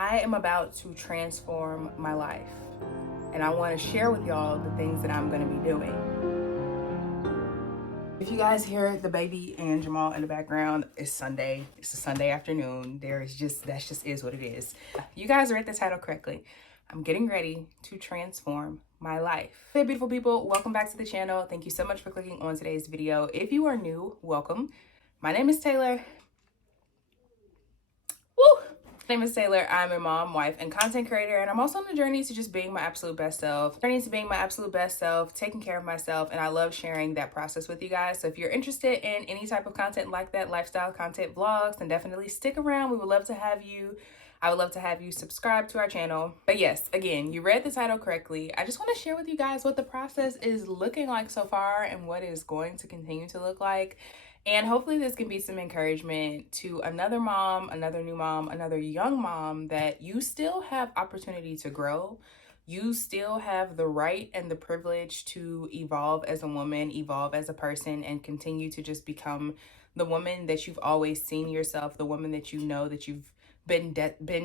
I am about to transform my life, and I want to share with y'all the things that I'm going to be doing. If you guys hear the baby and Jamal in the background, it's Sunday. It's a Sunday afternoon. That just is what it is. You guys read the title correctly. I'm getting ready to transform my life. Hey, beautiful people, welcome back to the channel. Thank you so much for clicking on today's video. If you are new, welcome. My name is Taylor. Woo! My name is Taylor. I'm a mom, wife, and content creator, and I'm also on a journey to just being my absolute best self. Taking care of myself, and I love sharing that process with you guys. So if you're interested in any type of content like that, lifestyle content, vlogs, then definitely stick around. We would love to have you. I would love to have you subscribe to our channel. But yes, again, you read the title correctly. I just want to share with you guys what the process is looking like so far and what it is going to continue to look like. And hopefully this can be some encouragement to another mom, another new mom, another young mom, that you still have opportunity to grow. You still have the right and the privilege to evolve as a woman, evolve as a person, and continue to just become the woman that you've always seen yourself, the woman that you know that you've been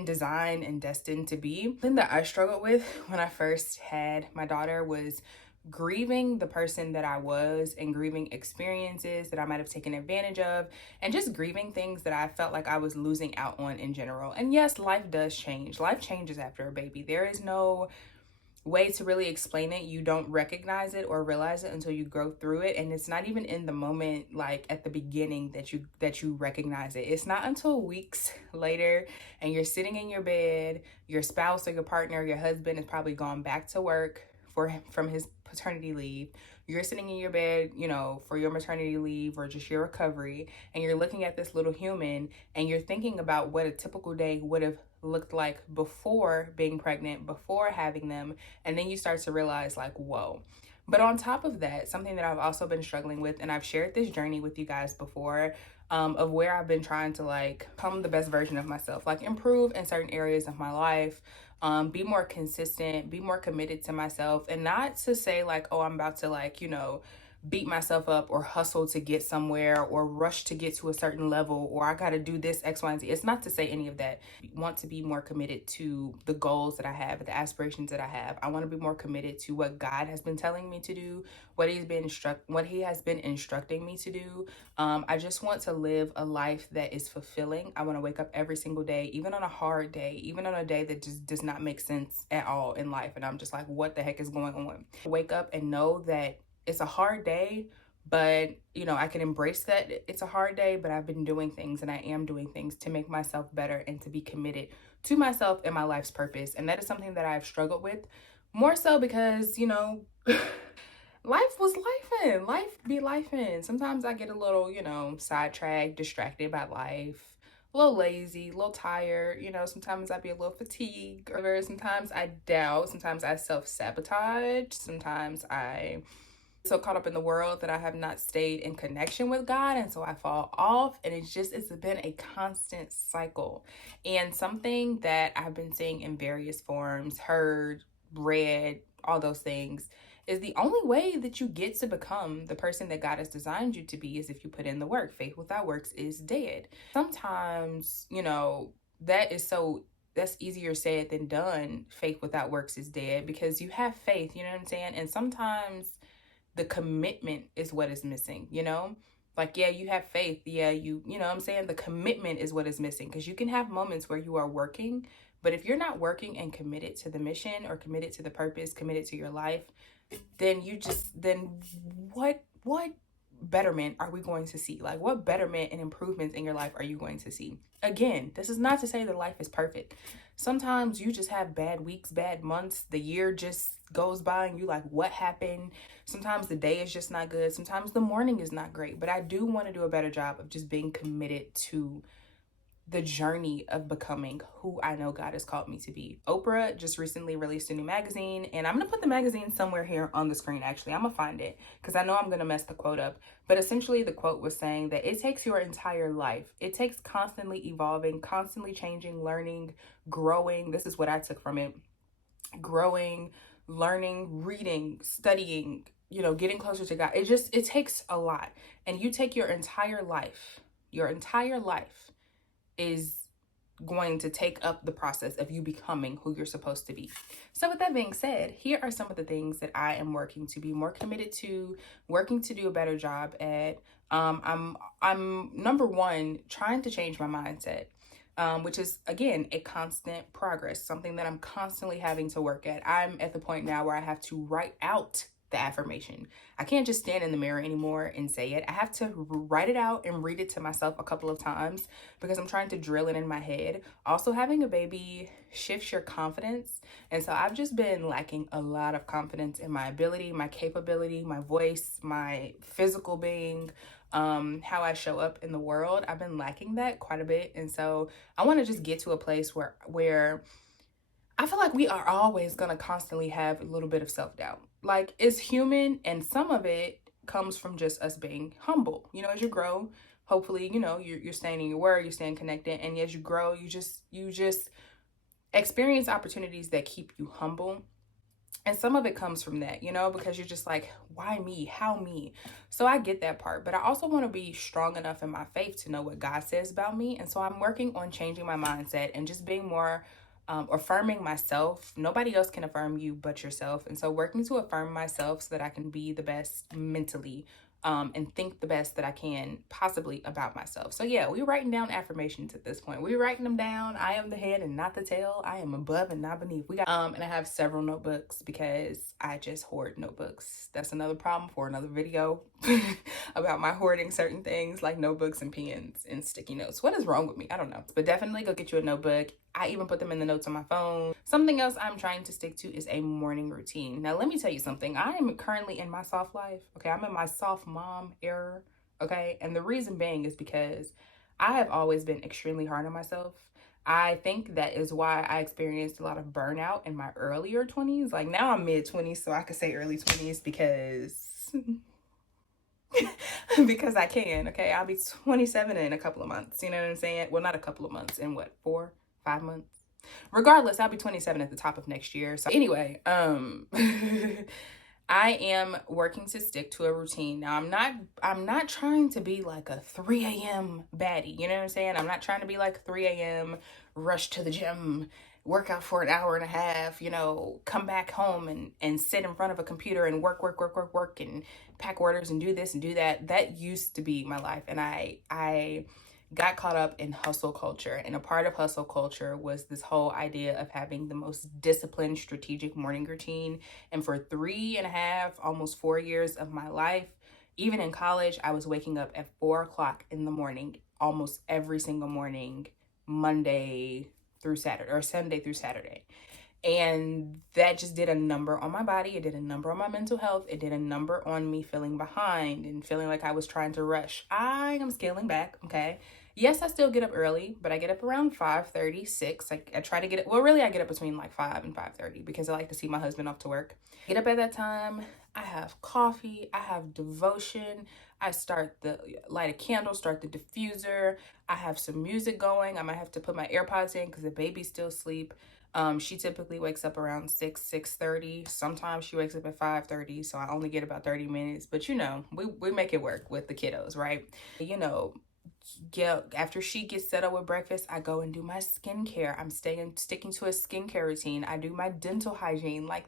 designed and destined to be. The thing that I struggled with when I first had my daughter was grieving the person that I was and grieving experiences that I might have taken advantage of, and just grieving things that I felt like I was losing out on in general. And yes, life does change. Life changes after a baby. There is no way to really explain it. You don't recognize it or realize it until you go through it, and it's not even in the moment, like at the beginning, that you recognize it. It's not until weeks later and you're sitting in your bed, your spouse or your partner, your husband has probably gone back to work from his paternity leave. You're sitting in your bed, for your maternity leave or just your recovery, and you're looking at this little human and you're thinking about what a typical day would have looked like before being pregnant, before having them, and then you start to realize, like, whoa. But on top of that, something that I've also been struggling with, and I've shared this journey with you guys before, of where I've been trying to become the best version of myself, improve in certain areas of my life, be more consistent, be more committed to myself, and not to say oh, I'm about to beat myself up or hustle to get somewhere or rush to get to a certain level, or I got to do this X, Y, and Z. It's not to say any of that. I want to be more committed to the goals that I have, the aspirations that I have. I want to be more committed to what God has been telling me to do, what He has been instructing me to do. I just want to live a life that is fulfilling. I want to wake up every single day, even on a hard day, even on a day that just does not make sense at all in life, and I'm just like, what the heck is going on? Wake up and know that it's a hard day, but I can embrace that it's a hard day, but I've been doing things, and I am doing things to make myself better and to be committed to myself and my life's purpose. And that is something that I've struggled with, more so because life was lifing. Life be lifing. Sometimes I get a little sidetracked, distracted by life, a little lazy, a little tired, sometimes I be a little fatigued, or sometimes I doubt, sometimes I self-sabotage, sometimes I so caught up in the world that I have not stayed in connection with God, and so I fall off, and it's been a constant cycle. And something that I've been seeing in various forms, heard, read, all those things, is the only way that you get to become the person that God has designed you to be is if you put in the work. Faith without works is dead. Sometimes, that's easier said than done. Faith without works is dead, because you have faith, you know what I'm saying? And sometimes the commitment is what is missing, yeah, you have faith. Yeah, you know what I'm saying? The commitment is what is missing, because you can have moments where you are working, but if you're not working and committed to the mission or committed to the purpose, committed to your life, then what betterment are we going to see? What betterment and improvements in your life are you going to see? Again, this is not to say that life is perfect. Sometimes you just have bad weeks, bad months. The year just goes by and you what happened? Sometimes the day is just not good. Sometimes the morning is not great. But I do want to do a better job of just being committed to the journey of becoming who I know God has called me to be. Oprah just recently released a new magazine, and I'm going to put the magazine somewhere here on the screen. Actually, I'm going to find it because I know I'm going to mess the quote up. But essentially the quote was saying that it takes your entire life. It takes constantly evolving, constantly changing, learning, growing. This is what I took from it. Growing, learning, reading, studying, getting closer to God. It takes a lot. And you take your entire life is going to take up the process of you becoming who you're supposed to be. So with that being said, here are some of the things that I am working to be more committed to, working to do a better job at. I'm number one, trying to change my mindset. Which is, again, a constant progress, something that I'm constantly having to work at. I'm at the point now where I have to write out the affirmation. I can't just stand in the mirror anymore and say it. I have to write it out and read it to myself a couple of times because I'm trying to drill it in my head. Also, having a baby shifts your confidence. And so I've just been lacking a lot of confidence in my ability, my capability, my voice, my physical being, how I show up in the world. I've been lacking that quite a bit. And so I want to just get to a place where I feel like we are always going to constantly have a little bit of self-doubt. Like, it's human, and some of it comes from just us being humble. You know, as you grow, hopefully, you know, you're staying in your word, you're staying connected, and as you grow, you just experience opportunities that keep you humble. And some of it comes from that, you know, because you're just like, why me? How me? So I get that part, but I also want to be strong enough in my faith to know what God says about me. And so I'm working on changing my mindset and just being more affirming myself. Nobody else can affirm you but yourself. And so working to affirm myself so that I can be the best mentally, and think the best that I can possibly about myself. So yeah, we're writing down affirmations at this point. We're writing them down. I am the head and not the tail. I am above and not beneath. We got and I have several notebooks because I just hoard notebooks. That's another problem for another video about my hoarding certain things like notebooks and pens and sticky notes. What is wrong with me? I don't know. But definitely go get you a notebook. I even put them in the notes on my phone. Something else I'm trying to stick to is a morning routine. Now, let me tell you something. I am currently in my soft life. Okay, I'm in my soft mom era. Okay, and the reason being is because I have always been extremely hard on myself. I think that is why I experienced a lot of burnout in my earlier 20s. Like, now I'm mid-20s, so I could say early 20s because because I can. Okay, I'll be 27 in a couple of months. You know what I'm saying? Well, not a couple of months. In what, 4-5 months? Regardless, I'll be 27 at the top of next year. So anyway, I am working to stick to a routine. Now, I'm not trying to be like a 3 a.m. baddie. You know what I'm saying? I'm not trying to be like 3 a.m. rush to the gym, work out for an hour and a half, you know, come back home and sit in front of a computer and work and pack orders and do this and do that. That used to be my life. And I got caught up in hustle culture. And a part of hustle culture was this whole idea of having the most disciplined, strategic morning routine. And for 3.5, almost 4 years of my life, even in college, I was waking up at 4 o'clock in the morning, almost every single morning, Monday through Saturday or Sunday through Saturday. And that just did a number on my body. It did a number on my mental health. It did a number on me feeling behind and feeling like I was trying to rush. I am scaling back, okay? Yes, I still get up early, but I get up around 5:30, 6. I try to get it. Well, really, I get up between like 5 and 5:30 because I like to see my husband off to work. Get up at that time. I have coffee. I have devotion. I light a candle, start the diffuser. I have some music going. I might have to put my AirPods in because the baby's still asleep. She typically wakes up around 6:30. Sometimes she wakes up at 5:30, so I only get about 30 minutes. But you know, we make it work with the kiddos, right? You know, after she gets set up with breakfast, I go and do my skincare. I'm sticking to a skincare routine. I do my dental hygiene, like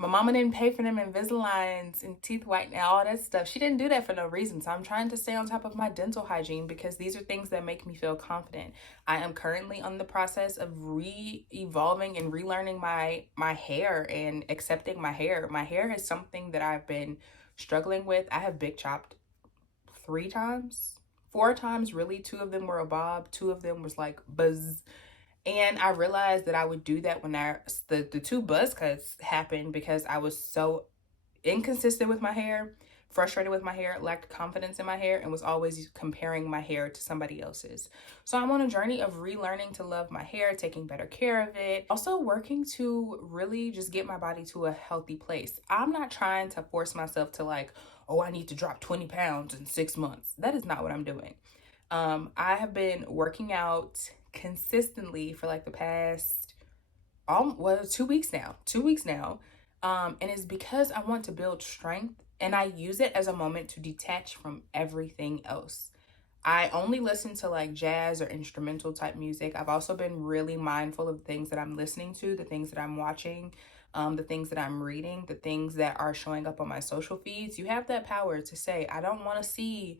my mama didn't pay for them Invisaligns and teeth whitening, all that stuff. She didn't do that for no reason. So I'm trying to stay on top of my dental hygiene because these are things that make me feel confident. I am currently on the process of re-evolving and relearning my hair and accepting my hair. My hair is something that I've been struggling with. I have big chopped 3 times, 4 times really. 2 of them were a bob. 2 of them was like buzz. And I realized that I would do that when the 2 buzz cuts happened because I was so inconsistent with my hair, frustrated with my hair, lacked confidence in my hair, and was always comparing my hair to somebody else's. So I'm on a journey of relearning to love my hair, taking better care of it. Also working to really just get my body to a healthy place. I'm not trying to force myself to like, oh, I need to drop 20 pounds in 6 months. That is not what I'm doing. I have been working out consistently for like the past 2 weeks now, and it's because I want to build strength, and I use it as a moment to detach from everything else. I only listen to like jazz or instrumental type music. I've also been really mindful of the things that I'm listening to, the things that I'm watching, the things that I'm reading, the things that are showing up on my social feeds. You have that power to say, I don't want to see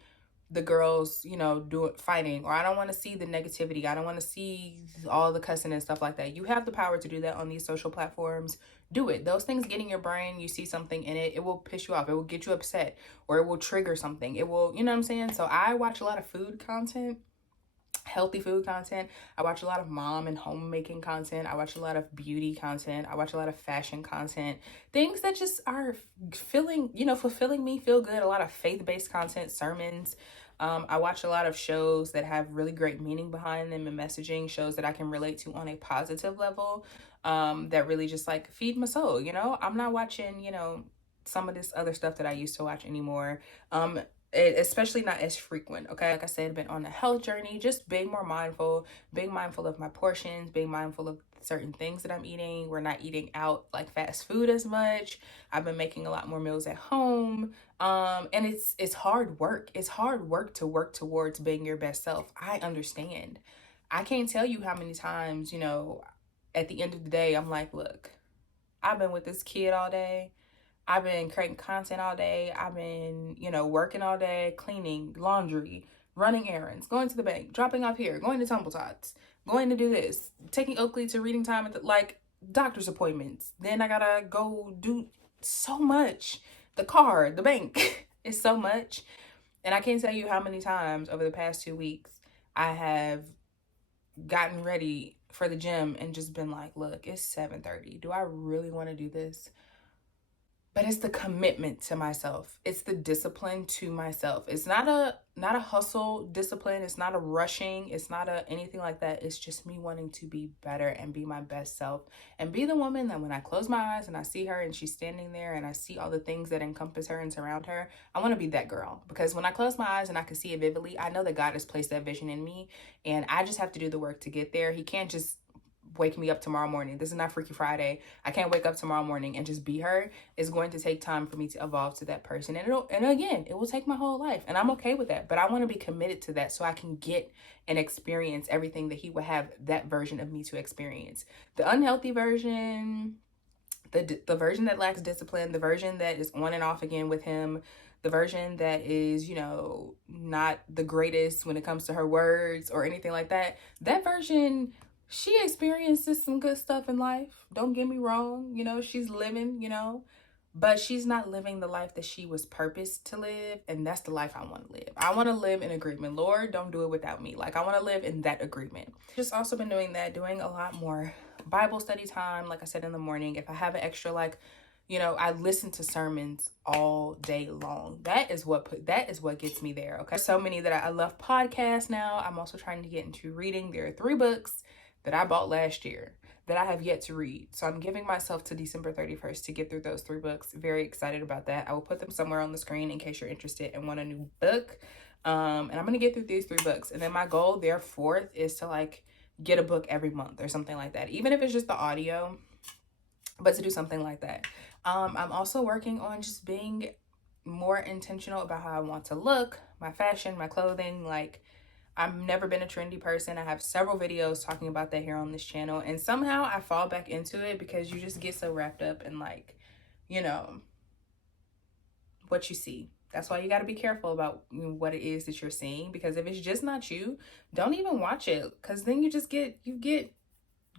the girls, you know, fighting, or I don't want to see the negativity. I don't want to see all the cussing and stuff like that. You have the power to do that on these social platforms. Do it. Those things get in your brain. You see something in it, it will piss you off. It will get you upset, or it will trigger something. It will, you know what I'm saying? So I watch a lot of food content, healthy food content. I watch a lot of mom and homemaking content. I watch a lot of beauty content. I watch a lot of fashion content, things that just are feeling, you know, fulfilling me, feel good. A lot of faith-based content, sermons. I watch a lot of shows that have really great meaning behind them and messaging, shows that I can relate to on a positive level, that really just like feed my soul. You know, I'm not watching, you know, some of this other stuff that I used to watch anymore. Especially not as frequent. Okay, like I said, been on a health journey, just being more mindful, being mindful of my portions, being mindful of certain things that I'm eating. We're not eating out like fast food as much. I've been making a lot more meals at home. And it's hard work. It's hard work to work towards being your best self. I understand. I can't tell you how many times, you know, at the end of the day, I'm like, look, I've been with this kid all day. I've been creating content all day. I've been, you know, working all day, cleaning, laundry, running errands, going to the bank, dropping off here, going to Tumble Tots, going to do this, taking Oakley to reading time at the, like, doctor's appointments. Then I gotta go do so much. The car, the bank, it's so much. And I can't tell you how many times over the past 2 weeks I have gotten ready for the gym and just been like, look, it's 7:30. Do I really want to do this? But it's the commitment to myself. It's the discipline to myself. It's not a hustle discipline. It's not a rushing. It's not a anything like that. It's just me wanting to be better and be my best self and be the woman that when I close my eyes and I see her and she's standing there and I see all the things that encompass her and surround her, I want to be that girl. Because when I close my eyes and I can see it vividly, I know that God has placed that vision in me and I just have to do the work to get there. He can't just wake me up tomorrow morning. This is not Freaky Friday. I can't wake up tomorrow morning and just be her. It's going to take time for me to evolve to that person. And again, it will take my whole life. And I'm okay with that. But I want to be committed to that so I can get and experience everything that he would have that version of me to experience. The unhealthy version, the version that lacks discipline, the version that is on and off again with him, the version that is, you know, not the greatest when it comes to her words or anything like that. That version, she experiences some good stuff in life. Don't get me wrong. You know, she's living, you know, but she's not living the life that she was purposed to live. And that's the life I want to live. I want to live in agreement. Lord, don't do it without me. Like, I want to live in that agreement. Just also been doing that, doing a lot more Bible study time. Like I said, in the morning, if I have an extra, like, you know, I listen to sermons all day long. That is what gets me there. Okay. So many that I love podcasts now. I'm also trying to get into reading. There are 3 books that I bought last year that I have yet to read. So I'm giving myself to December 31st to get through those 3 books. Very excited about that. I will put them somewhere on the screen in case you're interested and want a new book. And I'm going to get through these 3 books. And then my goal there 4th is to like get a book every month or something like that. Even if it's just the audio, but to do something like that. I'm also working on just being more intentional about how I want to look, my fashion, my clothing. Like, I've never been a trendy person. I have several videos talking about that here on this channel. And somehow I fall back into it because you just get so wrapped up in, like, you know, what you see. That's why you got to be careful about what it is that you're seeing. Because if it's just not you, don't even watch it. Because then you get,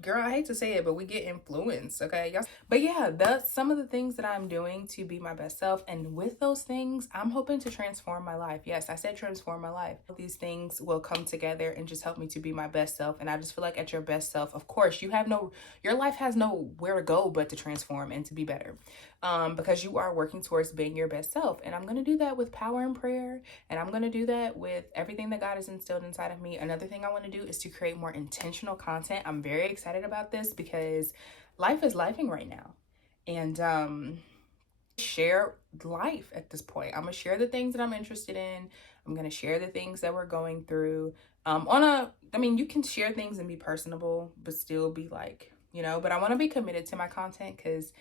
girl, I hate to say it, but we get influenced, okay? But yeah, that's some of the things that I'm doing to be my best self. And with those things, I'm hoping to transform my life. Yes, I said transform my life. These things will come together and just help me to be my best self. And I just feel like at your best self, of course, your life has nowhere to go but to transform and to be better. Because you are working towards being your best self. And I'm going to do that with power and prayer. And I'm going to do that with everything that God has instilled inside of me. Another thing I want to do is to create more intentional content. I'm very excited about this because life is lifing right now. And share life at this point. I'm going to share the things that I'm interested in. I'm going to share the things that we're going through. You can share things and be personable, but still be like, you know, but I want to be committed to my content because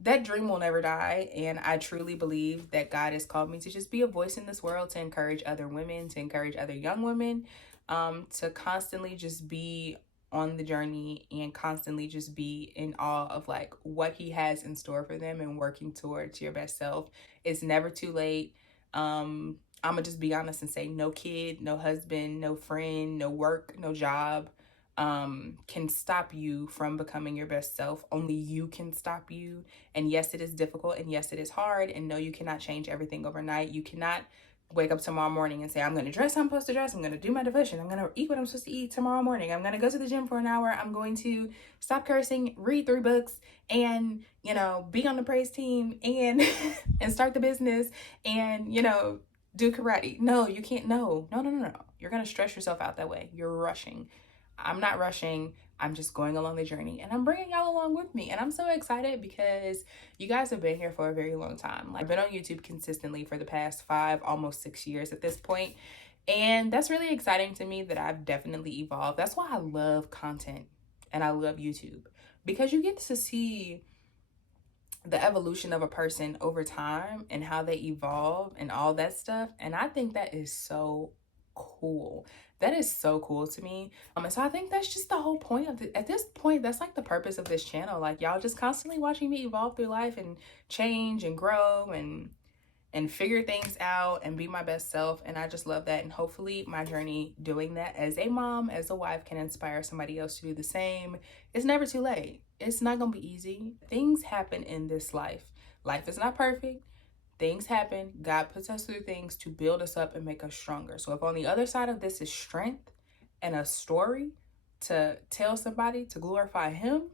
that dream will never die. And I truly believe that God has called me to just be a voice in this world, to encourage other women, to encourage other young women, to constantly just be on the journey and constantly just be in awe of like what he has in store for them and working towards your best self. It's never too late. I'm gonna just be honest and say no kid, no husband, no friend, no work, no job can stop you from becoming your best self. Only you can stop you. And yes, it is difficult, and yes, it is hard, and no, you cannot change everything overnight. You cannot wake up tomorrow morning and say, I'm going to dress how I'm supposed to dress, I'm going to do my devotion, I'm going to eat what I'm supposed to eat tomorrow morning, I'm going to go to the gym for an hour, I'm going to stop cursing, read 3 books, and, you know, be on the praise team, and and start the business, and, you know, do karate. No, you can't. No. You're going to stress yourself out that way. You're rushing. I'm not rushing. I'm just going along the journey, and I'm bringing y'all along with me. And I'm so excited because you guys have been here for a very long time. Like, I've been on YouTube consistently for the past 5, almost 6 years at this point. And that's really exciting to me that I've definitely evolved. That's why I love content and I love YouTube, because you get to see the evolution of a person over time and how they evolve and all that stuff. And I think that is so cool. That is so cool to me. And so I think that's just the whole point of it. At this point, that's like the purpose of this channel. Like, y'all just constantly watching me evolve through life and change and grow and figure things out and be my best self. And I just love that. And hopefully my journey doing that as a mom, as a wife, can inspire somebody else to do the same. It's never too late. It's not gonna be easy. Things happen in this life. Life is not perfect. Things happen. God puts us through things to build us up and make us stronger. So if on the other side of this is strength and a story to tell somebody to glorify him,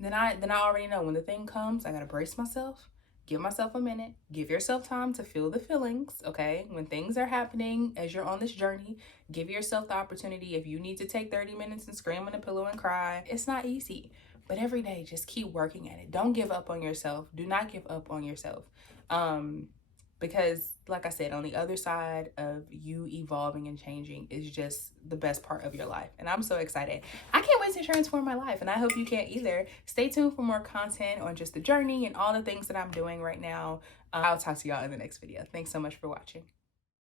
then I already know when the thing comes, I gotta brace myself, give myself a minute, give yourself time to feel the feelings, okay? When things are happening as you're on this journey, give yourself the opportunity. If you need to take 30 minutes and scream on a pillow and cry, it's not easy. But every day, just keep working at it. Don't give up on yourself. Do not give up on yourself. Because like I said, on the other side of you evolving and changing is just the best part of your life. And I'm so excited. I can't wait to transform my life, and I hope you can't either. Stay tuned for more content on just the journey and all the things that I'm doing right now. I'll talk to y'all in the next video. Thanks so much for watching.